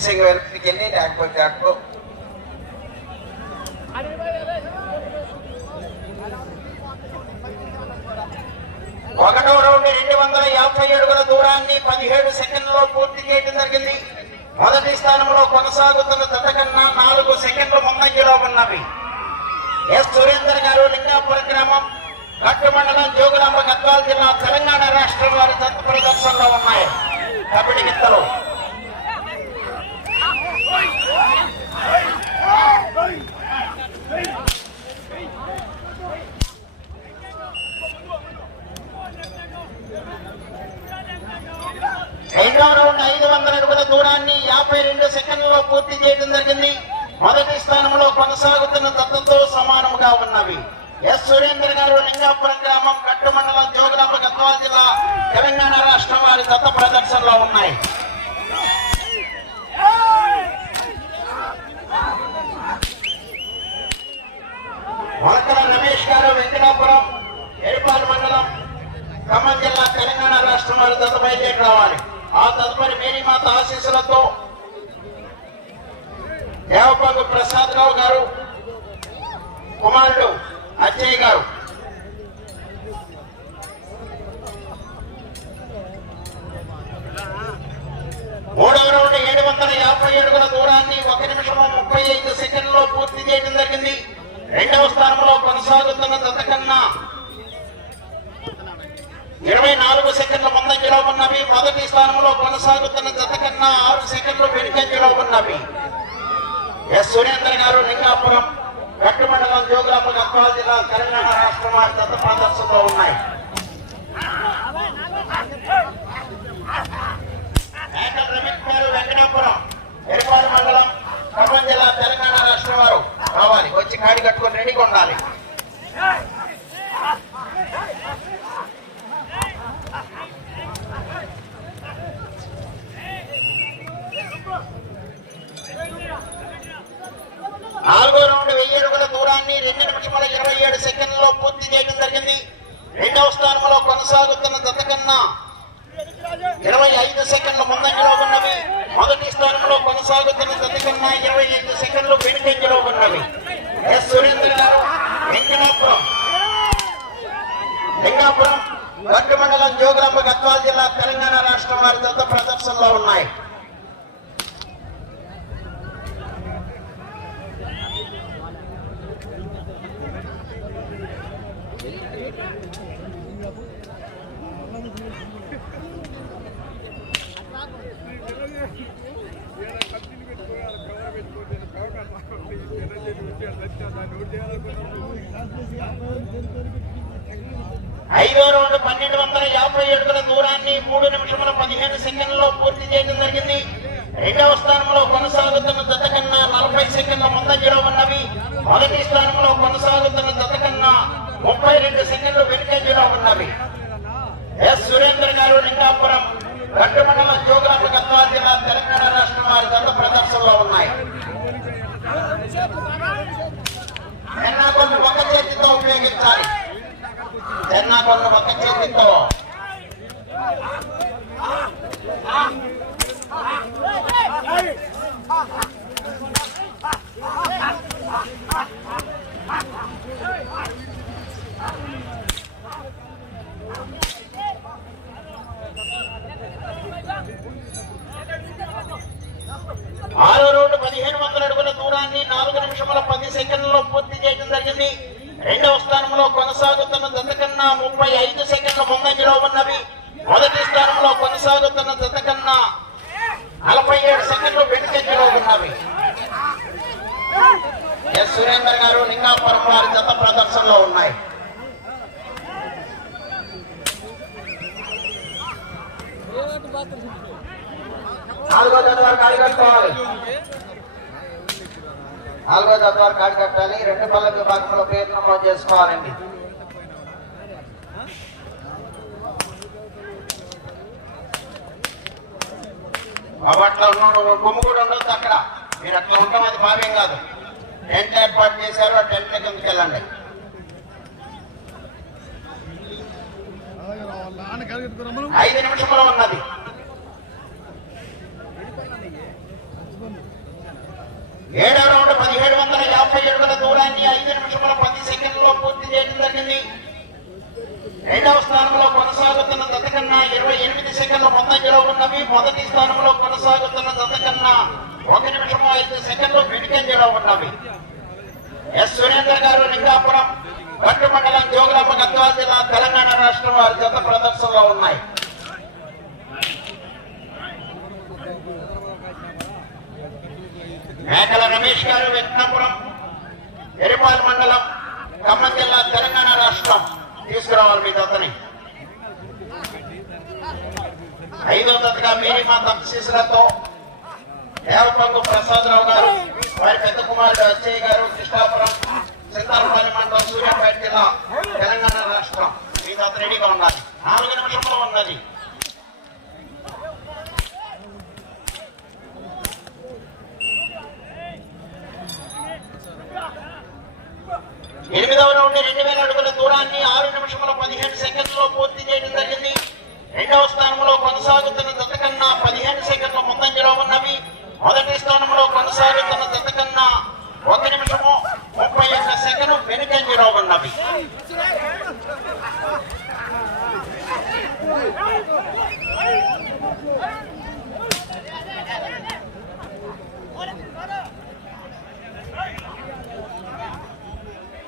Finishing వెనక్కి వెళ్ళి లేకపోతే అటు. ఒకటో రౌండ్ 250 అడుగుల దూరాన్ని 17 సెకండ్లలో పూర్తి చేయడం జరిగింది. మొదటి స్థానంలో కొనసాగుతున్న జత కన్నా 4 సెకండ్లు ముందంజలో ఉన్నవి. ఎస్ సురేందర్ గారు, లింగాపురం గ్రామం, గట్టు మండలం, జోగులాంబ, గద్వాల జిల్లా, తెలంగాణ రాష్ట్రం వారి జత ప్రదర్శనలో ఉన్నాయి. కబడ్డీ గిత్తలు రెండో రౌండ్ 500 అడుగుల దూరాన్ని 52 సెకండ్లలో పూర్తి చేయడం జరిగింది. మొదటి స్థానంలో కొనసాగుతున్న జతతో సమానముగా ఉన్నవి. ఎస్ సురేందర్ గారు, లింగాపురం గ్రామం, గట్టు మండలం, జోగులాంబ, గద్వాల జిల్లా, తెలంగాణ రాష్ట్రం వారి జత ప్రదర్శనలో ఉన్నాయి. మొలకల రమేష్ గారు, వెంకటాపురం, ఎరుపాల మండలం, ఖమ్మం జిల్లా, తెలంగాణ రాష్ట్రం వారి జత బయలుదేరి రావాలి. ఆ తదుపరి మేరీమాత ఆశీస్సులతో దేవపాగు ప్రసాద్ రావు గారు కుమారుడు అచ్చయ్య గారు. మూడవ రౌండ్ 750 అడుగుల దూరాన్ని 1 నిమిషం 35 సెకండ్లలో పూర్తి చేయడం జరిగింది. రెండవ స్థానంలో కొనసాగుతున్న జత కన్నా 24 సెకండ్ల ముందంజలో ఉన్నవి. మొదటి స్థానంలో కొనసాగుతున్న జత కన్నా 6 సెకండ్లు వెనుకంజలో ఉన్నవి. ఎస్ సురేందర్ గారు, లింగాపురం, గట్టు మండలం, జోగులాంబ, గద్వాల జిల్లా, తెలంగాణ రాష్ట్రం వారి జత ప్రదర్శనలో ఉన్నాయి. రమేష్ గారు, వెంకటాపురం, ఎరుపాల మండలం, ఖమ్మం జిల్లా, తెలంగాణ రాష్ట్రం వారు రావాలి. వచ్చి కాడి కట్టుకొని రెడీగా ఉండాలి. నాలుగో రౌండ్ 1000 అడుగుల దూరాన్ని 2 నిమిషముల 27 సెకండ్లలో పూర్తి చేయడం జరిగింది. రెండవ స్థానంలో కొనసాగుతున్న జత కన్నా 25 సెకండ్ల ముందంజలో ఉన్నవి. మొదటి స్థానంలో కొనసాగుతున్న జత కన్నా 25 సెకండ్లు వెనుకంజలో ఉన్నవి. ఎస్ సురేందర్ గారు, వెంకటాపురం, లింగాపురం, గట్టు మండలం, జోగులాంబ, గద్వాల జిల్లా, తెలంగాణ రాష్ట్రం వారి జత ప్రదర్శనలో ఉన్నాయి. ఐదో రౌండ్ 1250 అడుగుల దూరాన్ని 3 నిమిషముల 15 సెకండ్లలో పూర్తి చేయడం జరిగింది. రెండవ స్థానంలో కొనసాగుతున్న జత కన్నా 40 సెకండ్ల ముందంజలో ఉన్నవి. మొదటి స్థానంలో కొనసాగుతున్న జత కన్నా 32 సెకండ్లు వెనుకంజలో ఉన్నవి. ఎస్ సురేందర్ గారు, లింగాపురం, గట్టు మండలం, జోగులాంబ, గద్వాల జిల్లా, తెలంగాణ రాష్ట్రం వారి జత ప్రదర్శనలో ఉన్నాయి. చెన్నాకొండ ఒక చేతితో ఉపయోగించాలి. చెన్నాకొండ ఒక చేతితో. ఆరో రౌండ్ 1500 అడుగుల దూరాన్ని 4 నిమిషముల 10 సెకండ్లలో పూర్తి చేయడం జరిగింది. రెండవ స్థానంలో కొనసాగుతున్న జత కన్నా 35 సెకండ్ల ముందంజలో ఉన్నవి. మొదటి స్థానంలో కొనసాగుతున్న జత కన్నా 47 సెకండ్లు వెనుకంజలో ఉన్నవి. ఎస్ సురేందర్ గారు, లింగాపురం వారి జత ప్రదర్శనలో ఉన్నాయి. నాలుగో జత వారు కాడి కట్టుకోవాలి. 4వ జత వారు కాడి కట్టాలి. 2 పళ్ళ విభాగంలో పేరు నమోదు చేసుకోవాలండి. అట్లా ఉన్నాడు కొమ్ము కూడా ఉండొద్దు అక్కడ. మీరు అట్లా ఉంటాం, అది భావ్యం కాదు. టెంట్ ఏర్పాటు చేశారు, ఆ టెంట్ కిందకి వెళ్ళండి. ఐదు నిమిషంలో ఉన్నది. ఏడవ రౌండ్ 1750 అడుగుల దూరాన్ని 5 నిమిషముల 10 సెకండ్లలో పూర్తి చేయడం జరిగింది. రెండవ స్థానంలో కొనసాగుతున్న జత కన్నా 28 సెకండ్ల ముందంజలో ఉన్నవి. మొదటి స్థానంలో కొనసాగుతున్న జత కన్నా 1 నిమిషం 5 సెకండ్లు వెనుకంజలో ఉన్నవి. ఎస్ సురేందర్ గారు లింగాపురం గట్టు మండలం జోగులాంబ గద్వాల జిల్లా తెలంగాణ రాష్ట్రం వారి జత ప్రదర్శనలో ఉన్నాయి. మేకల రమేష్ గారు వెంకటాపురం ఎరిపాల్ మండలం ఖమ్మం జిల్లా తెలంగాణ రాష్ట్రం తీసుకురావాలి మీ జతని. 5వ జతగా మేరీమా తప్సీసులతో దేవపంగు ప్రసాదరావు గారు వారి పెద్ద కుమారుడు అచ్చయ్య గారు కృష్ణాపురం సింతారపల్లి మండలం సూర్యాపేట జిల్లా తెలంగాణ రాష్ట్రం మీ జత రెడీగా ఉండాలి. 4 నిమిషంలో ఉన్నది. ఎనిమిదవ రౌండ్ 2000 అడుగుల దూరాన్ని 6 నిమిషముల 15 సెకండ్లలో పూర్తి చేయడం జరిగింది. రెండవ స్థానంలో కొనసాగుతున్న జత కన్నా 15 సెకండ్ల ముందంజలో ఉన్నవి. మొదటి స్థానంలో కొనసాగుతున్న జత కన్నా 1 నిమిషము 31 సెకండ్లు వెనుకంజలో ఉన్నవి.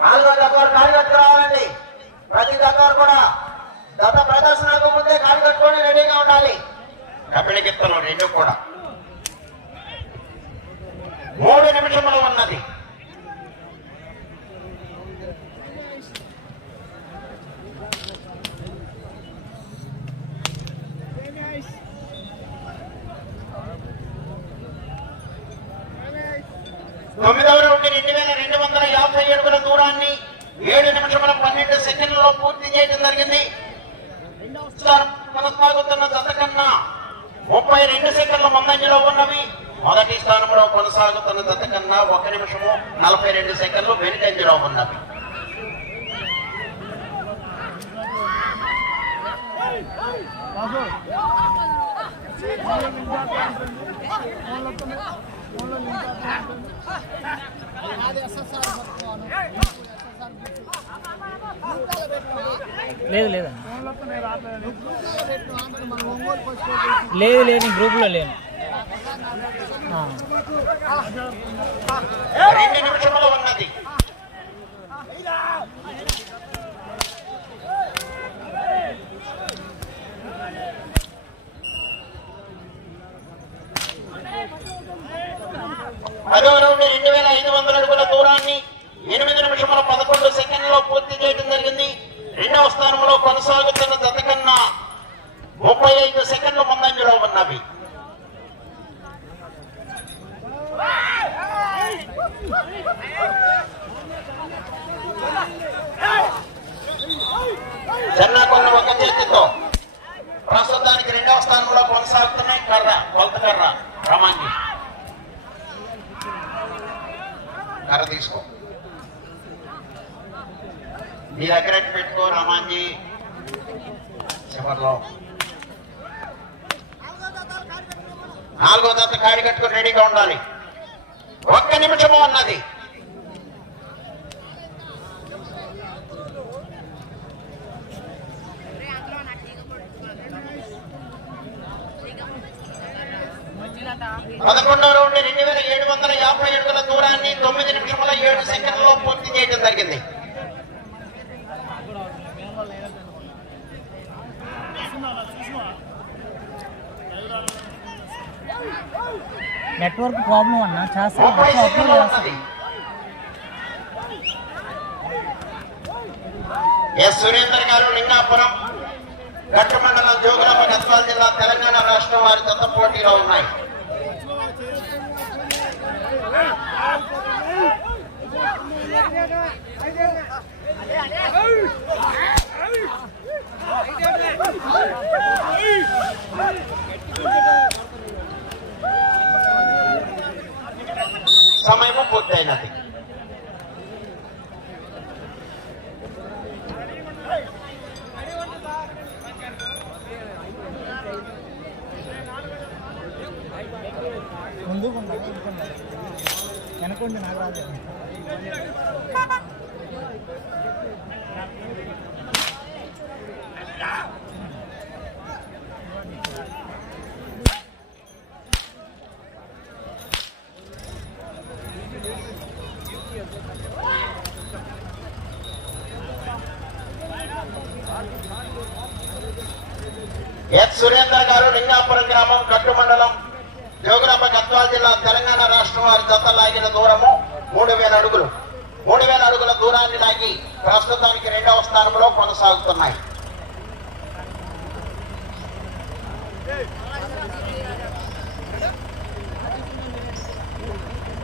నాలుగో జతవారు కాడి కట్టుకు రావాలండి. ప్రతి జతవారు కూడా గత ప్రదర్శనకు ముందే కాడి కట్టుకొని రెడీగా ఉండాలి. కపిల గిత్తలు రెండు కూడా 3 నిమిషములు ఉన్నది. తొమ్మిదవ రౌండ్ 2250 అడుగుల దూరాన్ని 7 నిమిషముల 12 సెకండ్లలో పూర్తి చేయడం జరిగింది. కొనసాగుతున్న జత కన్నా 32 సెకండ్ల ముందంజలో ఉన్నవి. మొదటి స్థానంలో కొనసాగుతున్న జత కన్నా 1 నిమిషము 42 సెకండ్లు వెనుకంజలో ఉన్నవి. లేదు లేదు లేదు లేదు గ్రూప్లో లేను. 2 నిమిషములు ఉన్నది. పదో రౌండ్ 2500 అడుగుల దూరాన్ని 8 నిమిషముల 11 సెకండ్లలో పూర్తి చేయడం జరిగింది. రెండవ స్థానంలో కొనసాగుతున్న జత కన్నా 35 సెకండ్ల ముందంజలో ఉన్నవి. చెన్నాకొండ ఒక చేతితో ప్రస్తుతానికి రెండవ స్థానంలో కొనసాగుతున్నాయి. కర్ర కొలత కర్ర రమాంజీ కర్ర తీసుకో, మీ దగ్గర పెట్టుకో రమాంజీ. చివరిలో 4వ జత కాడి కట్టుకుని రెడీగా ఉండాలి. 1 నిమిషము ఉన్నది. పదకొండవ రౌండ్ 2750 అడుగుల దూరాన్ని 9 నిమిషముల 7 సెకండ్లలో పూర్తి చేయడం జరిగింది. నెట్వర్క్ ప్రాబ్లం అన్నా ఎస్ సురేందర్ గారు లింగాపురం గట్టు మండలం జోగులాంబ గద్వాల జిల్లా తెలంగాణ రాష్ట్రం వారి జత పోటీలో ఉన్నాయి. సమయము పూర్తయినది. ముందుకు అనుకోండి నాకు రాదు. ఎస్ సురేందర్ గారు లింగాపురం గ్రామం కట్టు మండలం జోగులాంబ గద్వాల జిల్లా తెలంగాణ రాష్ట్రం వారి జత లాగిన దూరము 3000 అడుగులు. 3000 అడుగుల దూరాన్ని లాగి ప్రస్తుతానికి 2వ స్థానంలో కొనసాగుతున్నాయి.